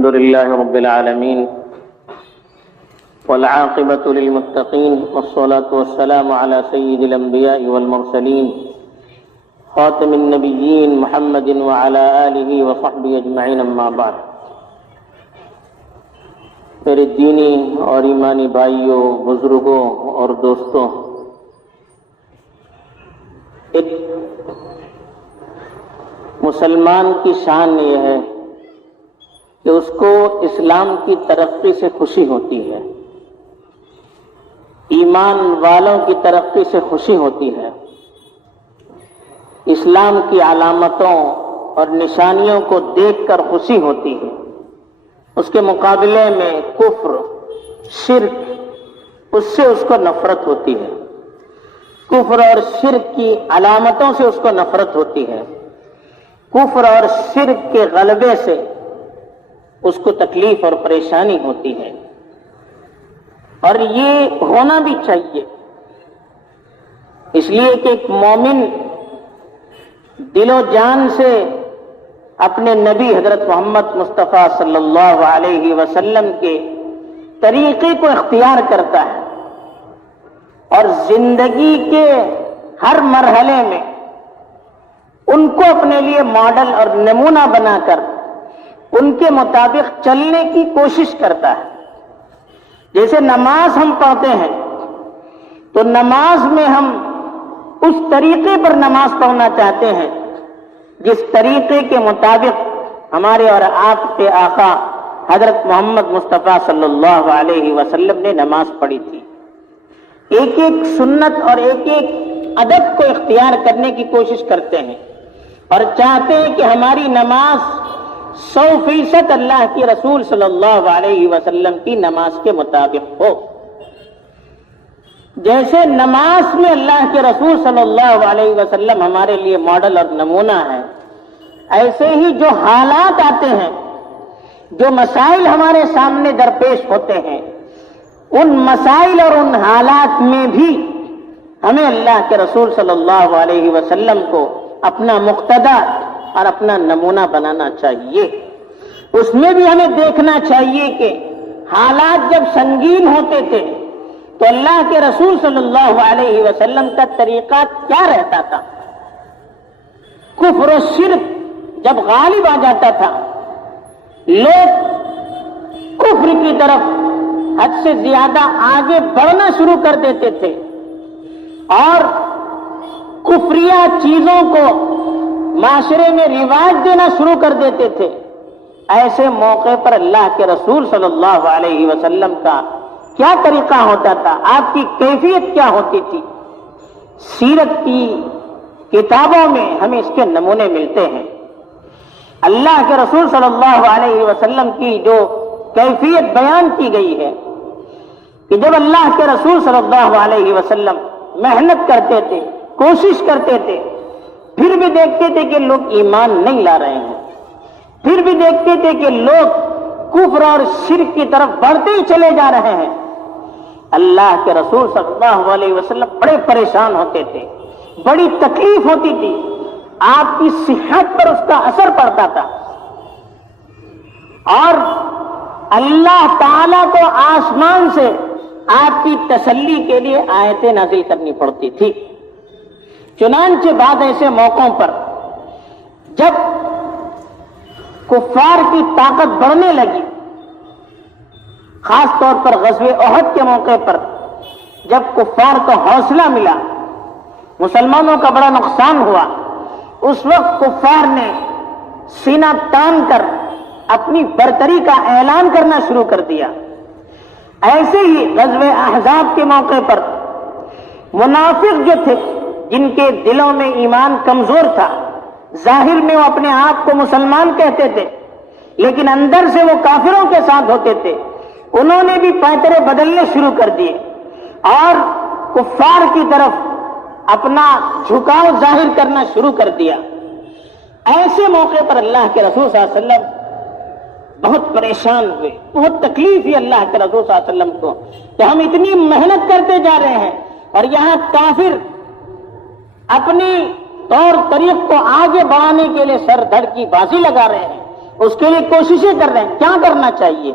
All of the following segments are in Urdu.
الحمد لله رب العالمين والعاقبة للمتقين والصلاة والسلام على سيد الأنبياء والمرسلين خاتم النبيين محمد وعلى آله وصحبه أجمعين أما بعد. میرے دینی اور ایمانی بھائیوں، بزرگوں اور دوستوں، ایک مسلمان کی شان یہ ہے کہ اس کو اسلام کی ترقی سے خوشی ہوتی ہے، ایمان والوں کی ترقی سے خوشی ہوتی ہے، اسلام کی علامتوں اور نشانیوں کو دیکھ کر خوشی ہوتی ہے. اس کے مقابلے میں کفر، شرک، اس سے اس کو نفرت ہوتی ہے. کفر اور شرک کی علامتوں سے اس کو نفرت ہوتی ہے. کفر اور شرک کے غلبے سے اس کو تکلیف اور پریشانی ہوتی ہے. اور یہ ہونا بھی چاہیے، اس لیے کہ ایک مومن دل و جان سے اپنے نبی حضرت محمد مصطفیٰ صلی اللہ علیہ وسلم کے طریقے کو اختیار کرتا ہے اور زندگی کے ہر مرحلے میں ان کو اپنے لیے ماڈل اور نمونہ بنا کر ان کے مطابق چلنے کی کوشش کرتا ہے. جیسے نماز ہم پڑھتے ہیں تو نماز میں ہم اس طریقے پر نماز پڑھنا چاہتے ہیں جس طریقے کے مطابق ہمارے اور آپ کے آقا حضرت محمد مصطفیٰ صلی اللہ علیہ وسلم نے نماز پڑھی تھی. ایک ایک سنت اور ایک ایک ادب کو اختیار کرنے کی کوشش کرتے ہیں اور چاہتے ہیں کہ ہماری نماز 100% اللہ کے رسول صلی اللہ علیہ وسلم کی نماز کے مطابق ہو. جیسے نماز میں اللہ کے رسول صلی اللہ علیہ وسلم ہمارے لیے ماڈل اور نمونہ ہے، ایسے ہی جو حالات آتے ہیں، جو مسائل ہمارے سامنے درپیش ہوتے ہیں، ان مسائل اور ان حالات میں بھی ہمیں اللہ کے رسول صلی اللہ علیہ وسلم کو اپنا مقتدی اور اپنا نمونہ بنانا چاہیے. اس میں بھی ہمیں دیکھنا چاہیے کہ حالات جب سنگین ہوتے تھے تو اللہ کے رسول صلی اللہ علیہ وسلم کا طریقہ کیا رہتا تھا. کفر و شرک جب غالب آ جاتا تھا، لوگ کفر کی طرف حد سے زیادہ آگے بڑھنا شروع کر دیتے تھے اور کفریہ چیزوں کو معاشرے میں رواج دینا شروع کر دیتے تھے. ایسے موقع پر اللہ کے رسول صلی اللہ علیہ وسلم کا کیا طریقہ ہوتا تھا، آپ کی کیفیت کیا ہوتی تھی؟ سیرت کی کتابوں میں ہمیں اس کے نمونے ملتے ہیں. اللہ کے رسول صلی اللہ علیہ وسلم کی جو کیفیت بیان کی گئی ہے کہ جب اللہ کے رسول صلی اللہ علیہ وسلم محنت کرتے تھے، کوشش کرتے تھے، پھر بھی دیکھتے تھے کہ لوگ ایمان نہیں لا رہے ہیں، پھر بھی دیکھتے تھے کہ لوگ کفر اور شرک کی طرف بڑھتے ہی چلے جا رہے ہیں. اللہ کے رسول صلی اللہ علیہ وسلم بڑے پریشان ہوتے تھے، بڑی تکلیف ہوتی تھی، آپ کی صحت پر اس کا اثر پڑتا تھا اور اللہ تعالی کو آسمان سے آپ کی تسلی کے لیے آیتیں نازل کرنی پڑتی تھی. چنانچہ بعد ایسے موقعوں پر جب کفار کی طاقت بڑھنے لگی، خاص طور پر غزوہ احد کے موقع پر جب کفار کو حوصلہ ملا، مسلمانوں کا بڑا نقصان ہوا، اس وقت کفار نے سینہ تان کر اپنی برتری کا اعلان کرنا شروع کر دیا. ایسے ہی غزوہ احزاب کے موقع پر منافق جو تھے، جن کے دلوں میں ایمان کمزور تھا، ظاہر میں وہ اپنے آپ کو مسلمان کہتے تھے لیکن اندر سے وہ کافروں کے ساتھ ہوتے تھے، انہوں نے بھی پیترے بدلنے شروع کر دیے اور کفار کی طرف اپنا جھکاؤ ظاہر کرنا شروع کر دیا. ایسے موقع پر اللہ کے رسول صلی اللہ علیہ وسلم بہت پریشان ہوئے، بہت تکلیف ہوئی اللہ کے رسول صلی اللہ علیہ وسلم کو کہ ہم اتنی محنت کرتے جا رہے ہیں اور یہاں کافر اپنی طور طریق کو آگے بڑھانے کے لیے سر دھڑ کی بازی لگا رہے ہیں اس کے لیے کوششیں کر رہے ہیں. کیا کرنا چاہیے؟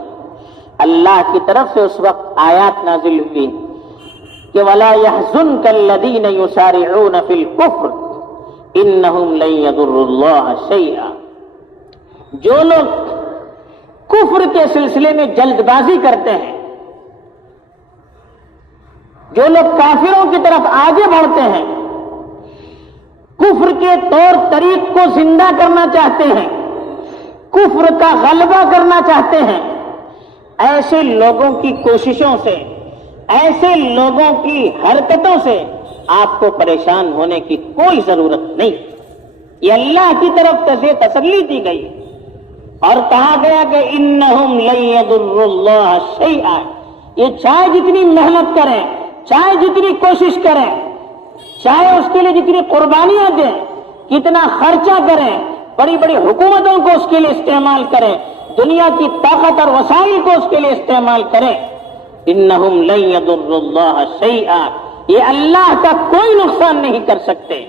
اللہ کی طرف سے اس وقت آیات نازل ہوئی کہ وَلَا يَحْزُنْكَ الَّذِينَ يُسَارِعُونَ فِي الْكُفْرِ إِنَّهُمْ لَن يَضُرُّوا اللَّهَ شَيْئًا. جو لوگ کفر کے سلسلے میں جلد بازی کرتے ہیں، جو لوگ کافروں کی طرف آگے بڑھتے ہیں، کفر کے طور طریق کو زندہ کرنا چاہتے ہیں، کفر کا غلبہ کرنا چاہتے ہیں، ایسے لوگوں کی کوششوں سے، ایسے لوگوں کی حرکتوں سے آپ کو پریشان ہونے کی کوئی ضرورت نہیں. یہ اللہ کی طرف سے تسلی دی گئی اور کہا گیا کہ انہم لن یضروا اللہ شیئا. یہ چاہے جتنی محنت کریں، چاہے جتنی کوشش کریں، چاہے اس کے لیے جتنی قربانیاں دیں، کتنا خرچہ کریں، بڑی بڑی حکومتوں کو اس کے لیے استعمال کریں، دنیا کی طاقت اور وسائل کو اس کے لیے استعمال کریں، انہم لن یضروا اللہ شیئا. یہ اللہ کا کوئی نقصان نہیں کر سکتے.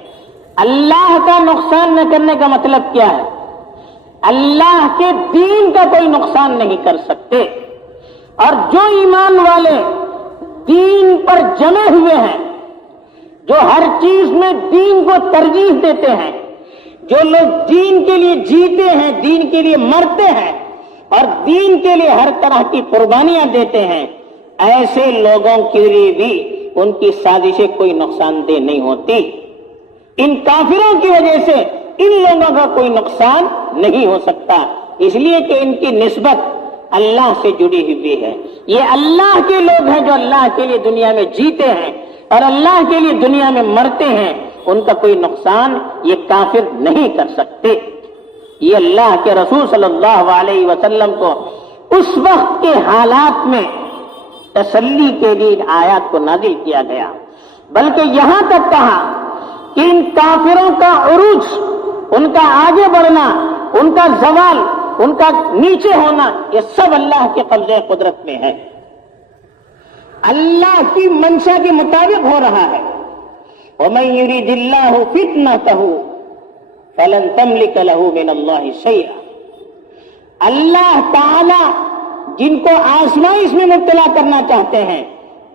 اللہ کا نقصان نہ کرنے کا مطلب کیا ہے؟ اللہ کے دین کا کوئی نقصان نہیں کر سکتے. اور جو ایمان والے دین پر جمے ہوئے ہیں، جو ہر چیز میں دین کو ترجیح دیتے ہیں، جو لوگ دین کے لیے جیتے ہیں، دین کے لیے مرتے ہیں اور دین کے لیے ہر طرح کی قربانیاں دیتے ہیں، ایسے لوگوں کے لیے بھی ان کی سازشیں کوئی نقصان دہ نہیں ہوتی. ان کافروں کی وجہ سے ان لوگوں کا کوئی نقصان نہیں ہو سکتا، اس لیے کہ ان کی نسبت اللہ سے جڑی ہوئی ہے. یہ اللہ کے لوگ ہیں جو اللہ کے لیے دنیا میں جیتے ہیں اور اللہ کے لیے دنیا میں مرتے ہیں. ان کا کوئی نقصان یہ کافر نہیں کر سکتے. یہ اللہ کے رسول صلی اللہ علیہ وسلم کو اس وقت کے حالات میں تسلی کے لیے آیات کو نازل کیا گیا، بلکہ یہاں تک کہا کہ ان کافروں کا عروج، ان کا آگے بڑھنا، ان کا زوال، ان کا نیچے ہونا، یہ سب اللہ کے قبضے قدرت میں ہے، اللہ کی منشا کے مطابق ہو رہا ہے. وَمَن يُرِدِ اللَّهُ فِتْنَتَهُ فَلَن تَمْلِكَ لَهُ مِنَ اللَّهِ شَيْئًا. اللہ تعالی جن کو آزمائش میں مبتلا کرنا چاہتے ہیں،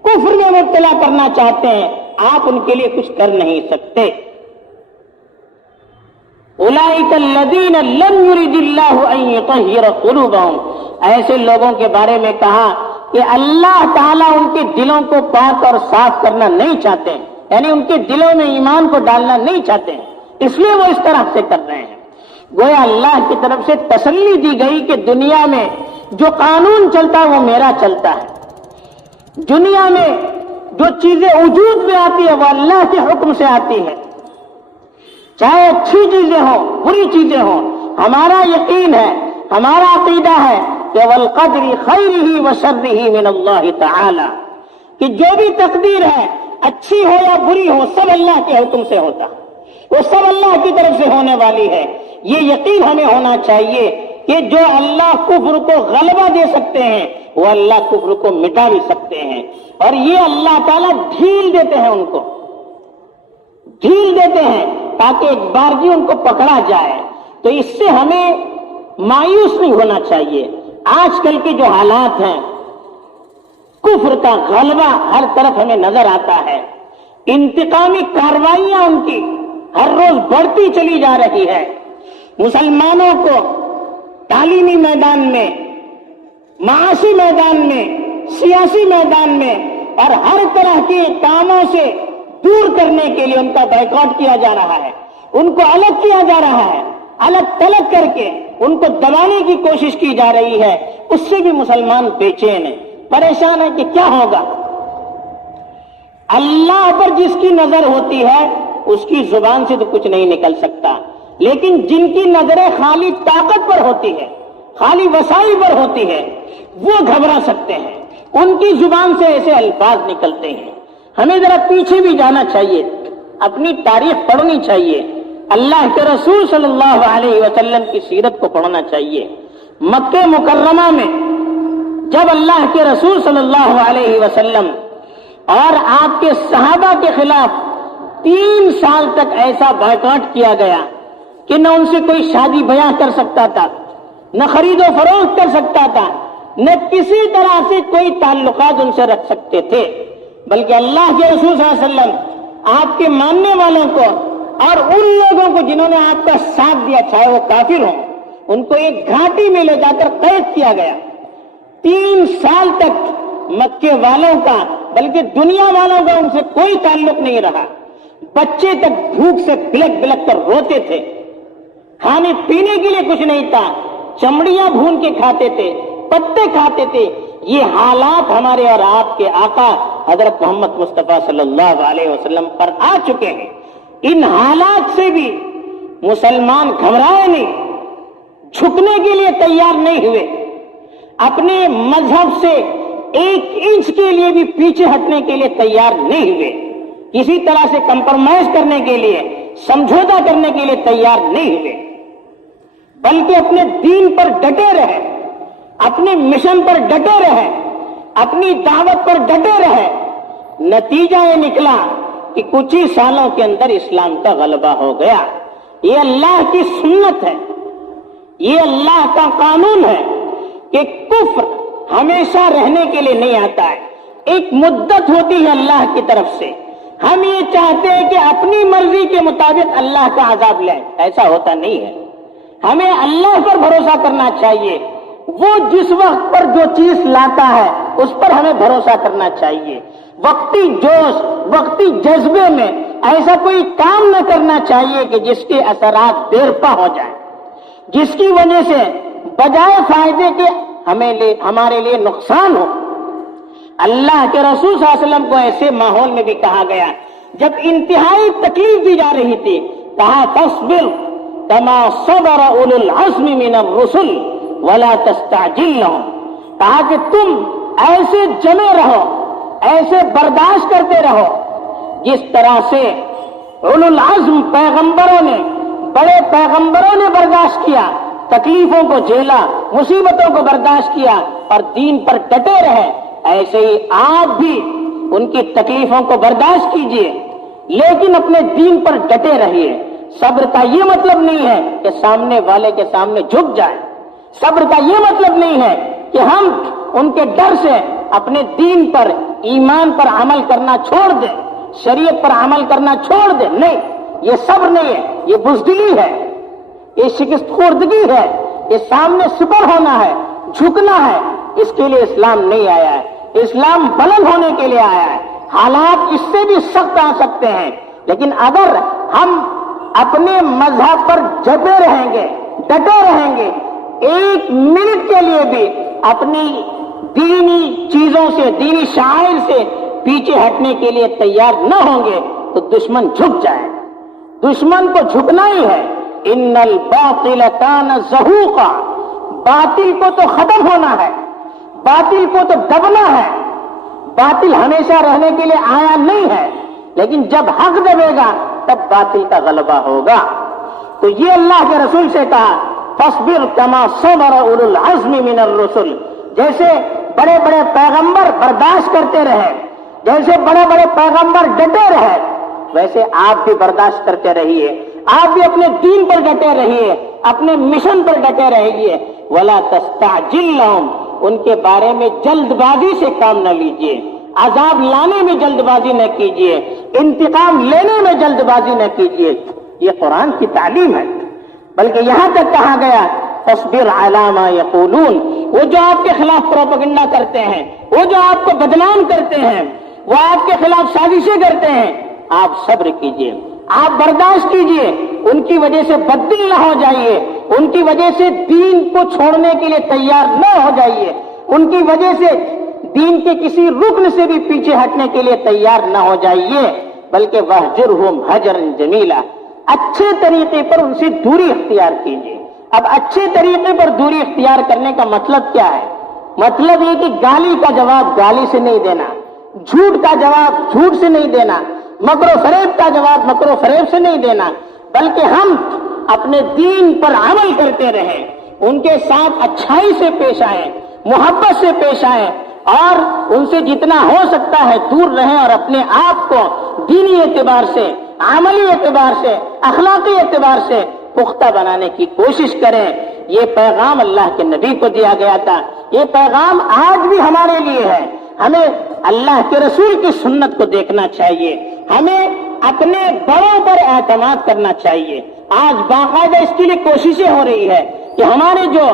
کفر میں مبتلا کرنا چاہتے ہیں، آپ ان کے لیے کچھ کر نہیں سکتے. اولئک الذین لم یرد اللہ ان یطہر قلوبہم. ایسے لوگوں کے بارے میں کہا کہ اللہ تعالیٰ ان کے دلوں کو پاک اور صاف کرنا نہیں چاہتے ہیں، یعنی ان کے دلوں میں ایمان کو ڈالنا نہیں چاہتے ہیں، اس لیے وہ اس طرح سے کر رہے ہیں. گویا اللہ کی طرف سے تسلی دی گئی کہ دنیا میں جو قانون چلتا ہے وہ میرا چلتا ہے. دنیا میں جو چیزیں وجود میں آتی ہے وہ اللہ کے حکم سے آتی ہے، چاہے اچھی چیزیں ہوں، بری چیزیں ہوں. ہمارا یقین ہے، ہمارا عقیدہ ہے کہ والقدر خیرہ وشرہ من اللہ تعالی، کہ جو بھی تقدیر ہے، اچھی ہو یا بری ہو، سب اللہ کے حکم سے ہوتا، وہ سب اللہ کی طرف سے ہونے والی ہے. یہ یقین ہمیں ہونا چاہیے کہ جو اللہ کفر کو غلبہ دے سکتے ہیں وہ اللہ کفر کو مٹا بھی سکتے ہیں. اور یہ اللہ تعالیٰ ڈھیل دیتے ہیں، ان کو ڈھیل دیتے ہیں تاکہ ایک بار بھی ان کو پکڑا جائے. تو اس سے ہمیں مایوس نہیں ہونا چاہیے. آج کل کے جو حالات ہیں، کفر کا غلبہ ہر طرف ہمیں نظر آتا ہے، انتقامی کارروائیاں ان کی ہر روز بڑھتی چلی جا رہی ہے. مسلمانوں کو تعلیمی میدان میں، معاشی میدان میں، سیاسی میدان میں اور ہر طرح کے کاموں سے دور کرنے کے لیے ان کا بائیکاٹ کیا جا رہا ہے، ان کو الگ کیا جا رہا ہے، الگ تلگ کر کے ان کو دبانے کی کوشش کی جا رہی ہے. اس سے بھی مسلمان بے چین ہیں، پریشان ہیں کہ کیا ہوگا. اللہ پر جس کی نظر ہوتی ہے اس کی زبان سے تو کچھ نہیں نکل سکتا، لیکن جن کی نظریں خالی طاقت پر ہوتی ہے، خالی وسائل پر ہوتی ہے، وہ گھبرا سکتے ہیں، ان کی زبان سے ایسے الفاظ نکلتے ہیں. ہمیں ذرا پیچھے بھی جانا چاہیے، اپنی تاریخ پڑھنی چاہیے، اللہ کے رسول صلی اللہ علیہ وسلم کی سیرت کو پڑھنا چاہیے. مکہ مکرمہ میں جب اللہ کے رسول صلی اللہ علیہ وسلم اور آپ کے صحابہ کے خلاف 3 سال تک ایسا بائیکاٹ کیا گیا کہ نہ ان سے کوئی شادی بیاہ کر سکتا تھا، نہ خرید و فروخت کر سکتا تھا، نہ کسی طرح سے کوئی تعلقات ان سے رکھ سکتے تھے، بلکہ اللہ کے رسول صلی اللہ علیہ وسلم آپ کے ماننے والوں کو اور ان لوگوں کو جنہوں نے آپ کا ساتھ دیا، چاہے وہ کافر ہوں، ان کو ایک گھاٹی میں لے جا کر قید کیا گیا۔ 3 سال تک مکے والوں کا بلکہ دنیا والوں کا ان سے کوئی تعلق نہیں رہا۔ بچے تک بھوک سے بلک بلک کر روتے تھے، کھانے پینے کے لیے کچھ نہیں تھا، چمڑیاں بھون کے کھاتے تھے، پتے کھاتے تھے۔ یہ حالات ہمارے اور آپ کے آقا حضرت محمد مصطفیٰ صلی اللہ علیہ وسلم پر آ چکے ہیں۔ ان حالات سے بھی مسلمان گھبرائے نہیں، جھکنے کے لیے تیار نہیں ہوئے، اپنے مذہب سے 1 انچ کے لیے بھی پیچھے ہٹنے کے لیے تیار نہیں ہوئے، کسی طرح سے کمپرومائز کرنے کے لیے، سمجھوتا کرنے کے لیے تیار نہیں ہوئے، بلکہ اپنے دین پر ڈٹے رہے، اپنے مشن پر ڈٹے رہے، اپنی دعوت پر ڈٹے رہے۔ نتیجہ یہ نکلا کہ کچھ ہی سالوں کے اندر اسلام کا غلبہ ہو گیا۔ یہ اللہ کی سنت ہے، یہ اللہ کا قانون ہے کہ کفر ہمیشہ رہنے کے لیے نہیں آتا ہے، ایک مدت ہوتی ہے اللہ کی طرف سے۔ ہم یہ چاہتے ہیں کہ اپنی مرضی کے مطابق اللہ کا عذاب لیں، ایسا ہوتا نہیں ہے۔ ہمیں اللہ پر بھروسہ کرنا چاہیے، وہ جس وقت پر جو چیز لاتا ہے اس پر ہمیں بھروسہ کرنا چاہیے۔ وقتی جوش، وقتی جذبے میں ایسا کوئی کام نہ کرنا چاہیے کہ جس کے اثرات دیر پا ہو جائیں، جس کی وجہ سے بجائے فائدے کے ہمارے لیے نقصان ہو۔ اللہ کے رسول صلی اللہ علیہ وسلم کو ایسے ماحول میں بھی کہا گیا جب انتہائی تکلیف دی جا رہی تھی، کہا فاصبر کما صبر اولو العزم من الرسل ولا تستعجل لهم، کہا کہ تم ایسے جمے رہو، ایسے برداشت کرتے رہو جس طرح سے اولو العزم پیغمبروں نے، بڑے پیغمبروں نے برداشت کیا، تکلیفوں کو جھیلا، مصیبتوں کو برداشت کیا اور دین پر ڈٹے رہے، ایسے ہی آپ بھی ان کی تکلیفوں کو برداشت کیجئے لیکن اپنے دین پر ڈٹے رہیے۔ صبر کا یہ مطلب نہیں ہے کہ سامنے والے کے سامنے جھک جائیں، صبر کا یہ مطلب نہیں ہے کہ ہم ان کے ڈر سے اپنے دین پر، ایمان پر عمل کرنا چھوڑ دیں، شریعت پر عمل کرنا چھوڑ دیں، نہیں، یہ صبر نہیں ہے، یہ بزدلی ہے، یہ شکست خوردگی ہے، یہ سامنے سپر ہونا ہے، جھکنا ہے۔ اس کے لیے اسلام نہیں آیا ہے، اسلام بلند ہونے کے لیے آیا ہے۔ حالات اس سے بھی سخت آ سکتے ہیں، لیکن اگر ہم اپنے مذہب پر جبے رہیں گے، ڈٹے رہیں گے، 1 منٹ کے لیے بھی اپنی دینی چیزوں سے، دینی شعائر سے پیچھے ہٹنے کے لیے تیار نہ ہوں گے تو دشمن جھک جائے گا، دشمن کو جھکنا ہی ہے۔ ان الباطل کان زہوقا، باطل کو تو ختم ہونا ہے، باطل کو تو دبنا ہے۔ باطل ہمیشہ رہنے کے لیے آیا نہیں ہے، لیکن جب حق دبے گا تب باطل کا غلبہ ہوگا۔ تو یہ اللہ کے رسول سے کہا فاصبر کما صبر اولو العزم من الرسل، جیسے بڑے بڑے پیغمبر برداشت کرتے رہے، جیسے بڑے بڑے پیغمبر ڈٹے رہے، ویسے آپ بھی برداشت کرتے رہیے، آپ بھی اپنے دین پر ڈٹے رہیے، اپنے مشن پر ڈٹے رہیے۔ ولا تستعجل لهم، ان کے بارے میں جلد بازی سے کام نہ لیجیے، عذاب لانے میں جلد بازی نہ کیجیے، انتقام لینے میں جلد بازی نہ کیجیے۔ یہ قرآن کی تعلیم ہے۔ بلکہ یہاں تک کہا گیا فاصبر علی ما یقولون، وہ جو آپ کے خلاف پروپیگنڈا کرتے ہیں، وہ جو آپ کو بدنام کرتے ہیں، وہ آپ کے خلاف سازشیں کرتے ہیں، آپ صبر کیجیے، آپ برداشت کیجیے، ان کی وجہ سے بددل نہ ہو جائیے، ان کی وجہ سے دین کو چھوڑنے کے لیے تیار نہ ہو جائیے، ان کی وجہ سے دین کے کسی رکن سے بھی پیچھے ہٹنے کے لیے تیار نہ ہو جائیے، بلکہ وَاهْجُرْهُمْ هَجْرًا جَمِيلًا، اچھے طریقے پر ان سے دوری اختیار کیجیے۔ اب اچھے طریقے پر دوری اختیار کرنے کا مطلب کیا ہے؟ مطلب یہ کہ گالی کا جواب گالی سے نہیں دینا، جھوٹ کا جواب جھوٹ سے نہیں دینا، مکر و فریب کا جواب مکر و فریب سے نہیں دینا، بلکہ ہم اپنے دین پر عمل کرتے رہیں، ان کے ساتھ اچھائی سے پیش آئیں، محبت سے پیش آئیں، اور ان سے جتنا ہو سکتا ہے دور رہیں، اور اپنے آپ کو دینی اعتبار سے، عملی اعتبار سے، اخلاقی اعتبار سے پختہ بنانے کی کوشش کریں۔ یہ پیغام اللہ کے نبی کو دیا گیا تھا، یہ پیغام آج بھی ہمارے لیے ہے۔ ہمیں اللہ کے رسول کی سنت کو دیکھنا چاہیے، ہمیں اپنے بڑوں پر اعتماد کرنا چاہیے۔ آج باقاعدہ اس کے لیے کوششیں ہو رہی ہے کہ ہمارے جو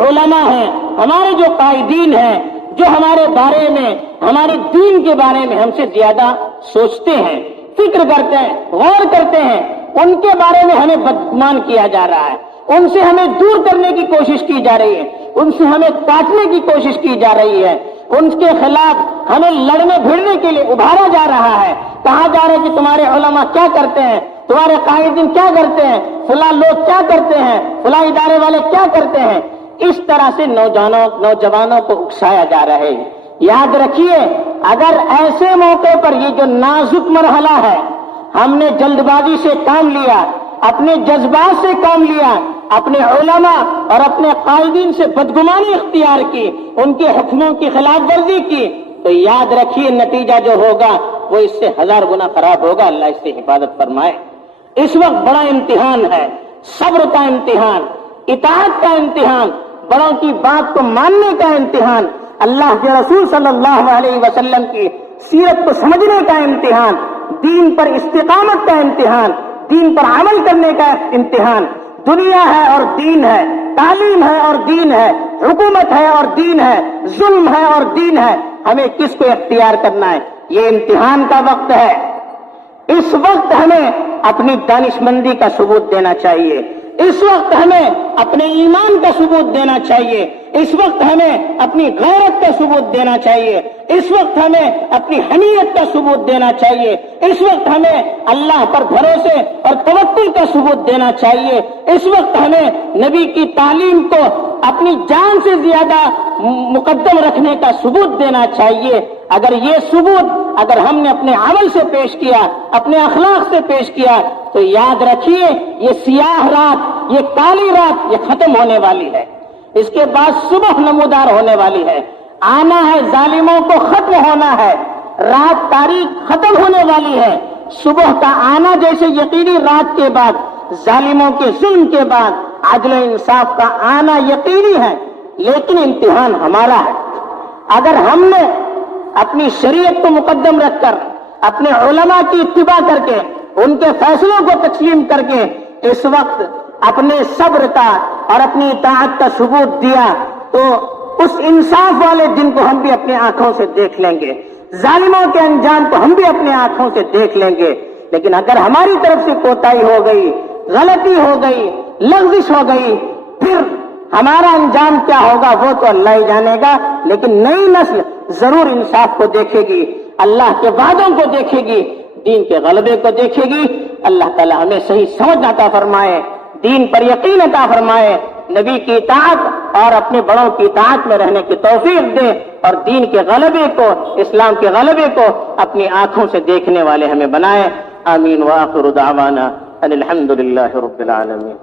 علماء ہیں، ہمارے جو قائدین ہیں، جو ہمارے بارے میں، ہمارے دین کے بارے میں ہم سے زیادہ سوچتے ہیں، فکر کرتے ہیں، غور کرتے ہیں، ان کے بارے میں ہمیں بدگمان کیا جا رہا ہے، ان سے ہمیں دور کرنے کی کوشش کی جا رہی ہے، ان سے ہمیں کاٹنے کی کوشش کی جا رہی ہے، ان کے خلاف ہمیں لڑنے بھیڑنے کے لیے ابھارا جا رہا ہے، کہا جا رہا ہے کہ تمہارے علماء کیا کرتے ہیں، تمہارے قائدین کیا کرتے ہیں، فلاں لوگ کیا کرتے ہیں، فلاں ادارے والے کیا کرتے ہیں۔ اس طرح سے نوجوانوں کو اکسایا جا رہا ہے۔ یاد رکھیے، اگر ایسے موقع پر یہ جو نازک مرحلہ ہے، ہم نے جلد بازی سے کام لیا، اپنے جذبات سے کام لیا، اپنے علماء اور اپنے قائدین سے بدگمانی اختیار کی، ان کے حکموں کی خلاف ورزی کی، تو یاد رکھیے نتیجہ جو ہوگا وہ اس سے 1000 گنا خراب ہوگا۔ اللہ اس سے حفاظت فرمائے۔ اس وقت بڑا امتحان ہے، صبر کا امتحان، اطاعت کا امتحان، بڑوں کی بات کو ماننے کا امتحان، اللہ کے رسول صلی اللہ علیہ وسلم کی سیرت کو سمجھنے کا امتحان، دین پر استقامت کا امتحان، دین پر عمل کرنے کا امتحان۔ دنیا ہے اور دین ہے، تعلیم ہے اور دین ہے، حکومت ہے اور دین ہے، ظلم ہے اور دین ہے، ہمیں کس کو اختیار کرنا ہے؟ یہ امتحان کا وقت ہے۔ اس وقت ہمیں اپنی دانشمندی کا ثبوت دینا چاہیے، اس وقت ہمیں اپنے ایمان کا ثبوت دینا چاہیے، اس وقت ہمیں اپنی غیرت کا ثبوت دینا چاہیے، اس وقت ہمیں اپنی حمیت کا ثبوت دینا چاہیے، اس وقت ہمیں اللہ پر بھروسے اور توکل کا ثبوت دینا چاہیے، اس وقت ہمیں نبی کی تعلیم کو اپنی جان سے زیادہ مقدم رکھنے کا ثبوت دینا چاہیے۔ اگر یہ ثبوت اگر ہم نے اپنے عمل سے پیش کیا، اپنے اخلاق سے پیش کیا، تو یاد رکھیے یہ سیاہ رات، یہ کالی رات یہ ختم ہونے والی ہے، اس کے بعد صبح نمودار ہونے والی ہے، آنا ہے، ظالموں کو ختم ہونا ہے، رات تاریخ ختم ہونے والی ہے، صبح کا آنا جیسے یقینی رات کے بعد، ظالموں کے ظلم کے بعد عدل و انصاف کا آنا یقینی ہے، لیکن امتحان ہمارا ہے۔ اگر ہم نے اپنی شریعت کو مقدم رکھ کر، اپنے علماء کی اتباع کر کے، ان کے فیصلوں کو تسلیم کر کے اس وقت اپنے صبر کا اور اپنی اطاعت کا ثبوت دیا، تو اس انصاف والے دن کو ہم بھی اپنی آنکھوں سے دیکھ لیں گے، ظالموں کے انجام کو ہم بھی اپنی آنکھوں سے دیکھ لیں گے۔ لیکن اگر ہماری طرف سے کوتاہی ہو گئی، غلطی ہو گئی، لغزش ہو گئی، پھر ہمارا انجام کیا ہوگا وہ تو اللہ ہی جانے گا، لیکن نئی نسل ضرور انصاف کو دیکھے گی، اللہ کے وعدوں کو دیکھے گی، دین کے غلبے کو دیکھے گی۔ اللہ تعالی ہمیں صحیح سمجھ عطا فرمائے، دین پر یقین عطا فرمائے، نبی کی اطاعت اور اپنے بڑوں کی اطاعت میں رہنے کی توفیق دے، اور دین کے غلبے کو، اسلام کے غلبے کو اپنی آنکھوں سے دیکھنے والے ہمیں بنائے۔ آمین وآخر دعوانا ان الحمد للہ رب العالمین۔